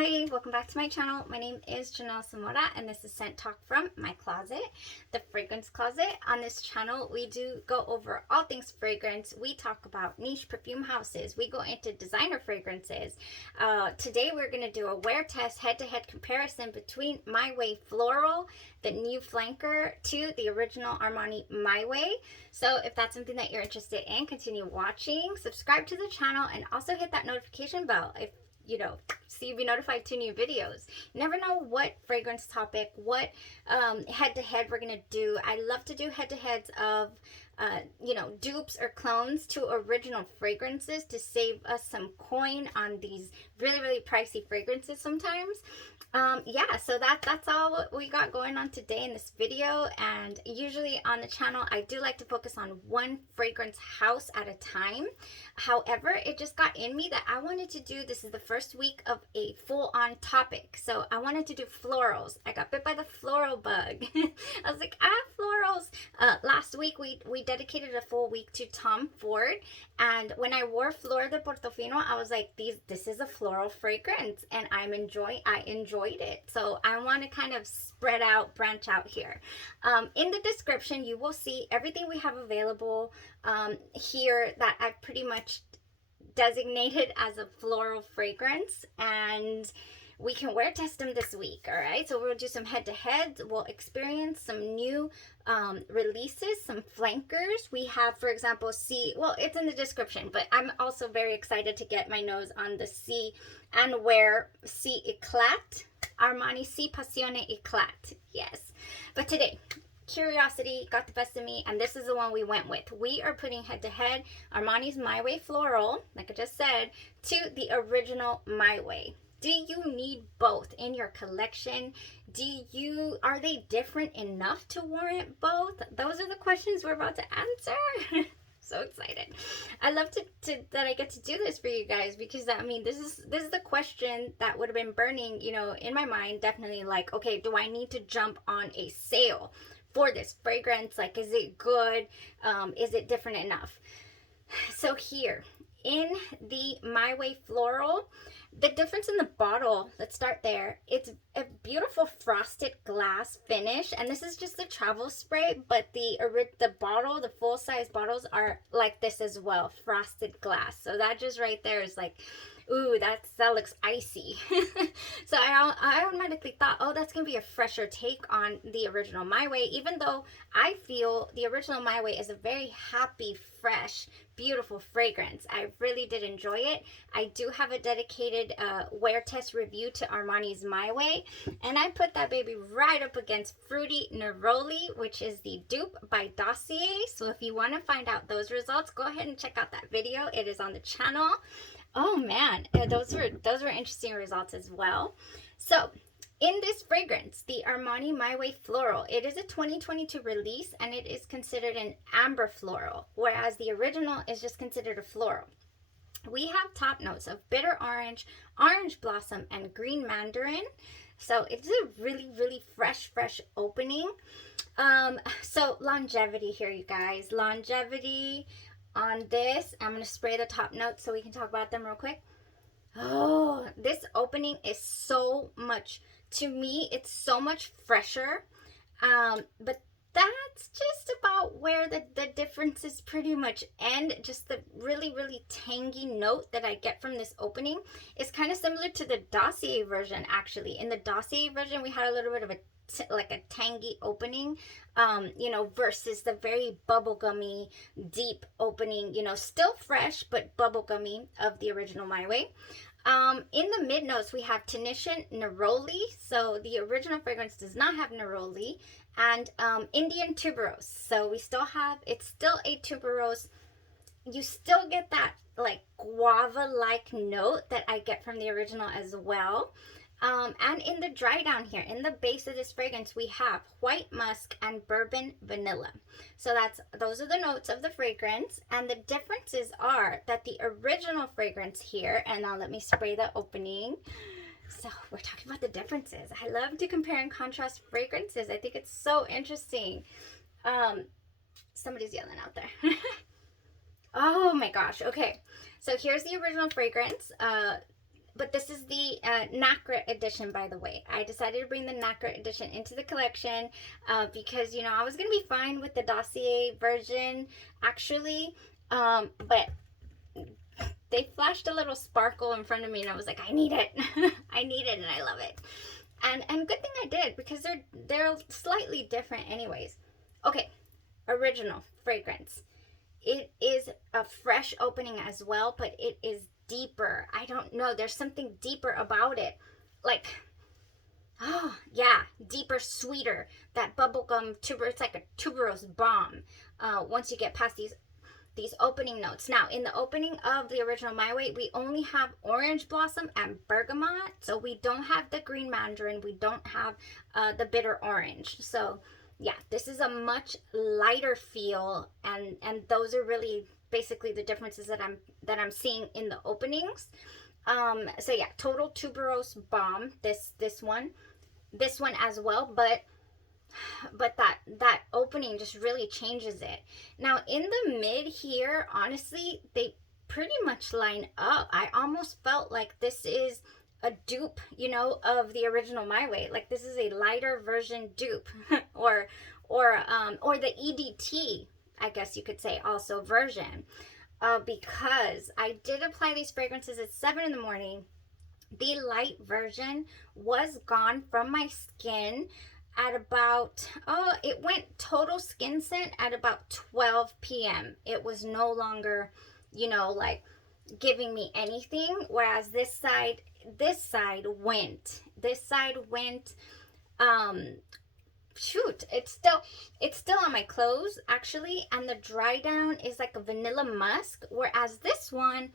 Hi, welcome back to my channel. My name is Janelle Zamora and this is Scent Talk from my closet, the fragrance closet. On this channel, we do go over all things fragrance. We talk about niche perfume houses. We go into designer fragrances. Today, we're going to do a wear test head-to-head comparison between My Way Floral, the new flanker, to the original Armani My Way. So if that's something that you're interested in, continue watching, subscribe to the channel, and also hit that notification bell so you'll be notified to new videos. You never know what fragrance topic, what head-to-head we're going to do. I love to do head-to-heads of, dupes or clones to original fragrances to save us some coin on these really, really pricey fragrances sometimes. So that's all what we got going on today in this video. And usually on the channel, I do like to focus on one fragrance house at a time. However, it just got in me that I wanted to do, this is the first week of a full-on topic. So I wanted to do florals. I got bit by the floral bug. I was like, florals. Last week, we dedicated a full week to Tom Ford. And when I wore Flor de Portofino, I was like, this is a floral fragrance. And I enjoyed it. So I want to kind of spread out, branch out here. In the description, you will see everything we have available here that I've pretty much designated as a floral fragrance, and we can wear test them this week. All right, so we'll do some head-to-heads. We'll experience some new releases, some flankers. We have, for example, it's in the description, but I'm also very excited to get my nose on the C and wear C Eclat, Armani C Passione Eclat. Yes, but today, curiosity got the best of me, and this is the one we went with. We are putting head-to-head Armani's My Way Floral, like I just said, to the original My Way. Do you need both in your collection? Are they different enough to warrant both? Those are the questions we're about to answer. So excited. I love that I get to do this for you guys, because I mean, this is the question that would have been burning, in my mind, definitely, like, okay, do I need to jump on a sale for this fragrance? Like, is it good? Is it different enough? So here in the My Way Floral, the difference in the bottle, let's start there. It's a beautiful frosted glass finish, and this is just the travel spray, but the bottle, the full-size bottles are like this as well, frosted glass. So that just right there is like, ooh, that looks icy. So I automatically thought, oh, that's gonna be a fresher take on the original My Way, even though I feel the original My Way is a very happy, fresh, beautiful fragrance. I really did enjoy it. I do have a dedicated wear test review to Armani's My Way, and I put that baby right up against Fruity Neroli, which is the dupe by Dossier. So if you want to find out those results, go ahead and check out that video. It is on the channel. Oh man, those were interesting results as well. So in this fragrance, the Armani My Way Floral, it is a 2022 release, and it is considered an amber floral, whereas the original is just considered a floral. We have top notes of bitter orange, orange blossom, and green mandarin. So it's a really, really fresh opening. So longevity here, you guys. Longevity on this. I'm going to spray the top notes so we can talk about them real quick. Oh, this opening is so much, to me, it's so much fresher. But that's just about where the differences pretty much end. Just the really, really tangy note that I get from this opening is kind of similar to the Dossier version, actually. In the Dossier version, we had a little bit of a tangy opening, versus the very bubblegummy, deep opening, still fresh, but bubblegummy of the original My Way. In the mid notes, we have Tunisian neroli. So the original fragrance does not have neroli, and Indian tuberose. So it's still a tuberose. You still get that like guava-like note that I get from the original as well. And in the dry down here, in the base of this fragrance, we have white musk and bourbon vanilla. So those are the notes of the fragrance, and the differences are that the original fragrance here, and now let me spray the opening. So we're talking about the differences. I love to compare and contrast fragrances. I think it's so interesting. Somebody's yelling out there. Oh my gosh. Okay, so here's the original fragrance. but this is the Nacre edition, by the way. I decided to bring the Nacre edition into the collection because, you know, I was going to be fine with the dossier version, actually. But they flashed a little sparkle in front of me, and I was like, I need it. I need it, and I love it. And good thing I did, because they're slightly different anyways. Okay, original fragrance. It is a fresh opening as well, but it is deeper. I don't know. There's something deeper about it. Like, oh, yeah, deeper, sweeter. That bubblegum tuber, it's like a tuberose bomb once you get past these opening notes. Now, in the opening of the original My Way, we only have orange blossom and bergamot. So we don't have the green mandarin. We don't have the bitter orange. So yeah, this is a much lighter feel, and those are really basically the differences that I'm seeing in the openings. So yeah, total tuberose bomb. This one as well, but that opening just really changes it. Now in the mid here, honestly, they pretty much line up. I almost felt like this is a dupe, you know, of the original My Way. Like this is a lighter version dupe, or the EDT, I guess you could say, also version, because I did apply these fragrances at 7 in the morning. The light version was gone from my skin at about, it went total skin scent at about 12 p.m. It was no longer, you know, like giving me anything, whereas this side went. Shoot, it's still on my clothes actually, and the dry down is like a vanilla musk, whereas this one,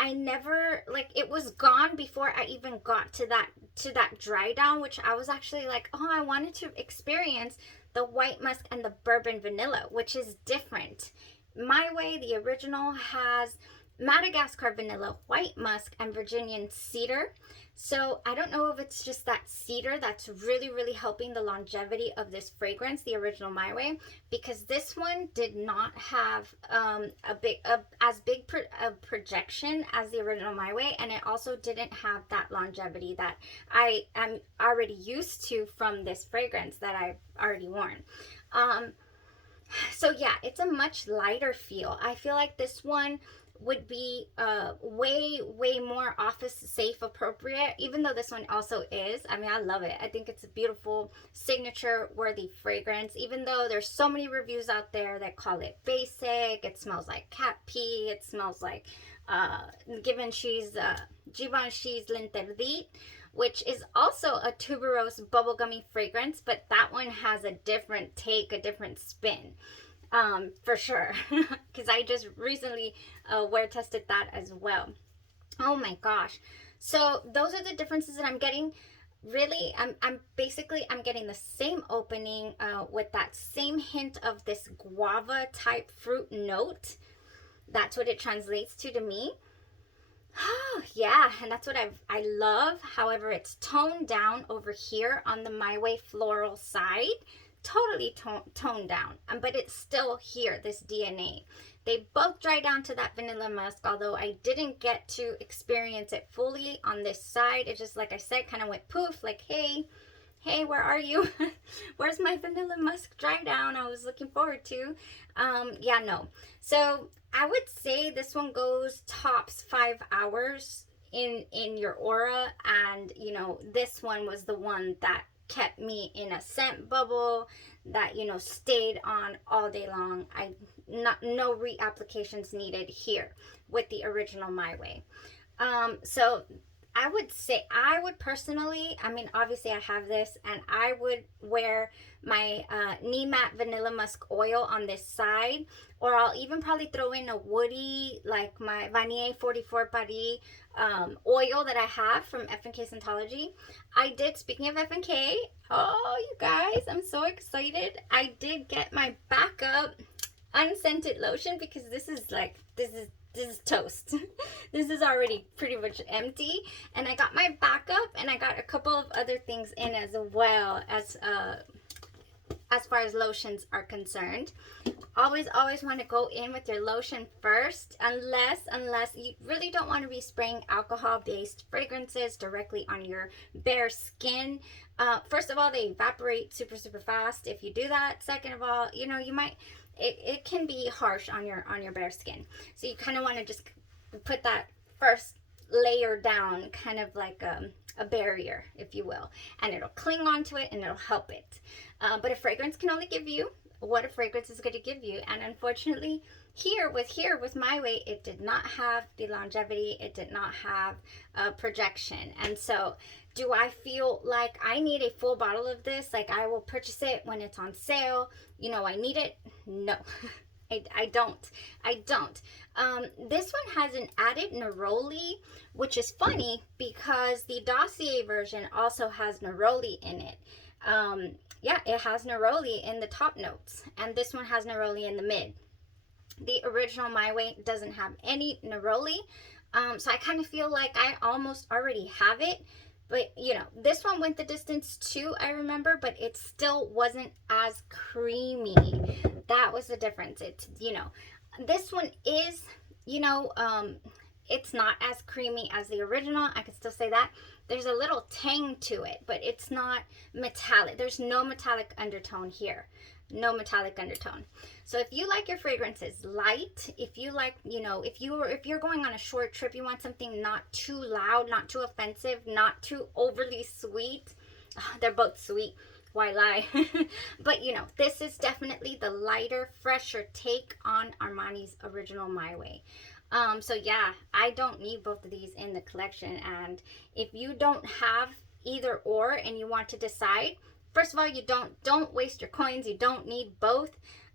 I never, like, it was gone before I even got to that dry down, which I was actually like, oh, I wanted to experience the white musk and the bourbon vanilla, which is different. My Way, the original, has Madagascar vanilla, white musk, and Virginian cedar. So I don't know if it's just that cedar that's really, really helping the longevity of this fragrance, the original My Way, because this one did not have as big a projection as the original My Way, and it also didn't have that longevity that I am already used to from this fragrance that I've already worn. So yeah, it's a much lighter feel. I feel like this one would be way more office safe appropriate, even though this one also is. I mean, I love it. I think it's a beautiful signature worthy fragrance, even though there's so many reviews out there that call it basic. It smells like cat pee. It smells like Givenchy's L'Interdit, which is also a tuberose bubblegummy fragrance, but that one has a different take, a different spin. For sure, because I just recently wear tested that as well. Oh my gosh. So those are the differences that I'm getting. Really, I'm getting the same opening with that same hint of this guava type fruit note. That's what it translates to me. Oh yeah, and that's what I love. However, it's toned down over here on the My Way Floral side. Totally toned down, but it's still here, this DNA. They both dry down to that vanilla musk, although I didn't get to experience it fully on this side. It just, like I said, kind of went poof, like, hey, where are you? Where's my vanilla musk dry down I was looking forward to? Yeah, no. So I would say this one goes tops 5 hours in your aura, and you know, this one was the one that kept me in a scent bubble that, you know, stayed on all day long. No reapplications needed here with the original My Way. So I would say, I would personally, I mean, obviously I have this, and I would wear my knee matte vanilla musk oil on this side, or I'll even probably throw in a woody, like my Vanier 44 Paris oil that I have from F&K Scentology. I did, speaking of F&K, oh, you guys, I'm so excited. I did get my backup unscented lotion, because this is toast. This is already pretty much empty, and I got my backup, and I got a couple of other things in as well, as far as lotions are concerned. always want to go in with your lotion first, unless you really don't want to be spraying alcohol based fragrances directly on your bare skin. First of all, they evaporate super fast if you do that. Second of all, you know, you might, it can be harsh on your bare skin, so you kind of want to just put that first layer down, kind of like a barrier, if you will, and it'll cling onto it and it'll help it. But a fragrance can only give you what a fragrance is going to give you, and unfortunately here with My Way, it did not have the longevity, it did not have projection. And so do I feel like I need a full bottle of this? Like I will purchase it when it's on sale, you know, I need it? No. I don't. This one has an added neroli, which is funny because the dossier version also has neroli in it. Yeah, it has neroli in the top notes, and this one has neroli in the mid. The original My Way doesn't have any neroli, so I kind of feel like I almost already have it. But, you know, this one went the distance too, I remember, but it still wasn't as creamy. That was the difference. It's, you know, this one is, you know, it's not as creamy as the original. I can still say that. There's a little tang to it, but it's not metallic. There's no metallic undertone here. No metallic undertone. So if you like your fragrances light, if you like, you know, if you're going on a short trip, you want something not too loud, not too offensive, not too overly sweet. Oh, they're both sweet. Why lie? But you know, this is definitely the lighter, fresher take on Armani's original My Way. So yeah, I don't need both of these in the collection. And if you don't have either or and you want to decide, first of all, you don't waste your coins. You don't need both.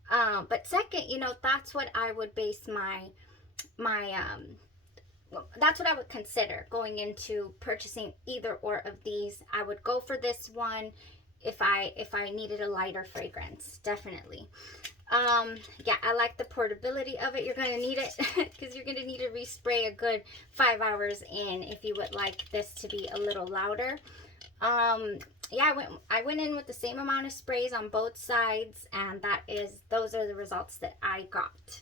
But second, you know, that's what I would base that's what I would consider going into purchasing either or of these. I would go for this one if I needed a lighter fragrance, definitely. Yeah, I like the portability of it. You're going to need it because you're going to need to respray a good 5 hours in if you would like this to be a little louder. Yeah, I went in with the same amount of sprays on both sides, and those are the results that I got.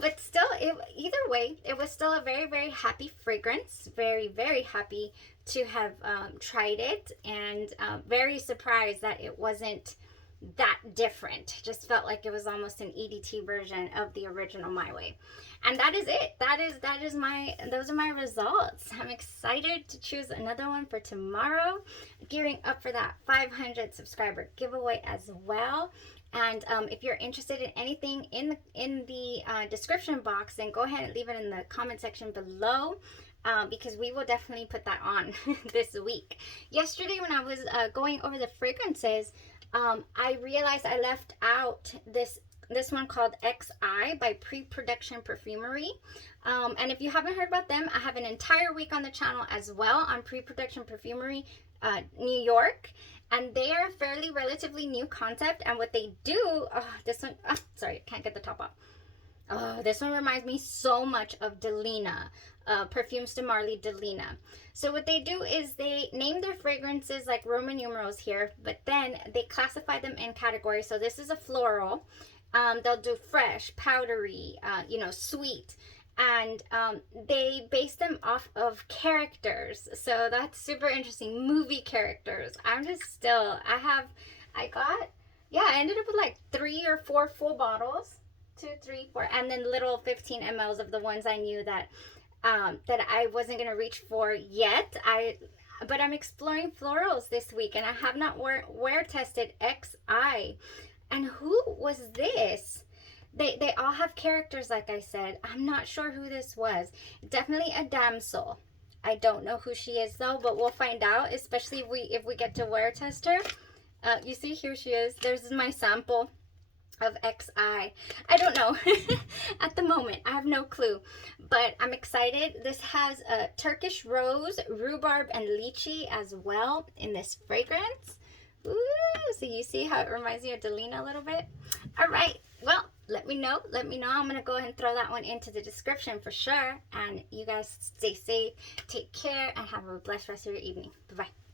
But still, either way, it was still a very happy fragrance. Very happy to have tried it, and very surprised that it wasn't that different. Just felt like it was almost an EDT version of the original My Way. And that is it. Those are my results. I'm excited to choose another one for tomorrow, gearing up for that 500 subscriber giveaway as well. And if you're interested in anything in the description box, then go ahead and leave it in the comment section below, because we will definitely put that on this week. Yesterday when I was going over the fragrances, I realized I left out this one called XI by Pre-Production Perfumery. And if you haven't heard about them, I have an entire week on the channel as well on Pre-Production Perfumery New York. And they are a fairly relatively new concept. And what they do, this one, sorry, can't get the top off. Oh, this one reminds me so much of Delina, Perfumes de Marly Delina. So what they do is they name their fragrances like Roman numerals here, but then they classify them in categories. So this is a floral. They'll do fresh, powdery, you know, sweet. And they base them off of characters. So that's super interesting. Movie characters. I ended up with like 3 or 4 full bottles. 2, 3, 4, and then little 15 mLs of the ones I knew that I wasn't gonna reach for yet. But I'm exploring florals this week, and I have not wear tested XI. And who was this? They all have characters, like I said. I'm not sure who this was. Definitely a damsel. I don't know who she is though, but we'll find out, especially if we get to wear test her. You see, here she is. There's my sample of XI. I don't know. At the moment, I have no clue, but I'm excited. This has a Turkish rose, rhubarb, and lychee as well in this fragrance. Ooh, so you see how it reminds me of Delina a little bit? All right, well, let me know. I'm gonna go ahead and throw that one into the description for sure. And you guys stay safe, take care, and have a blessed rest of your evening. Bye-bye.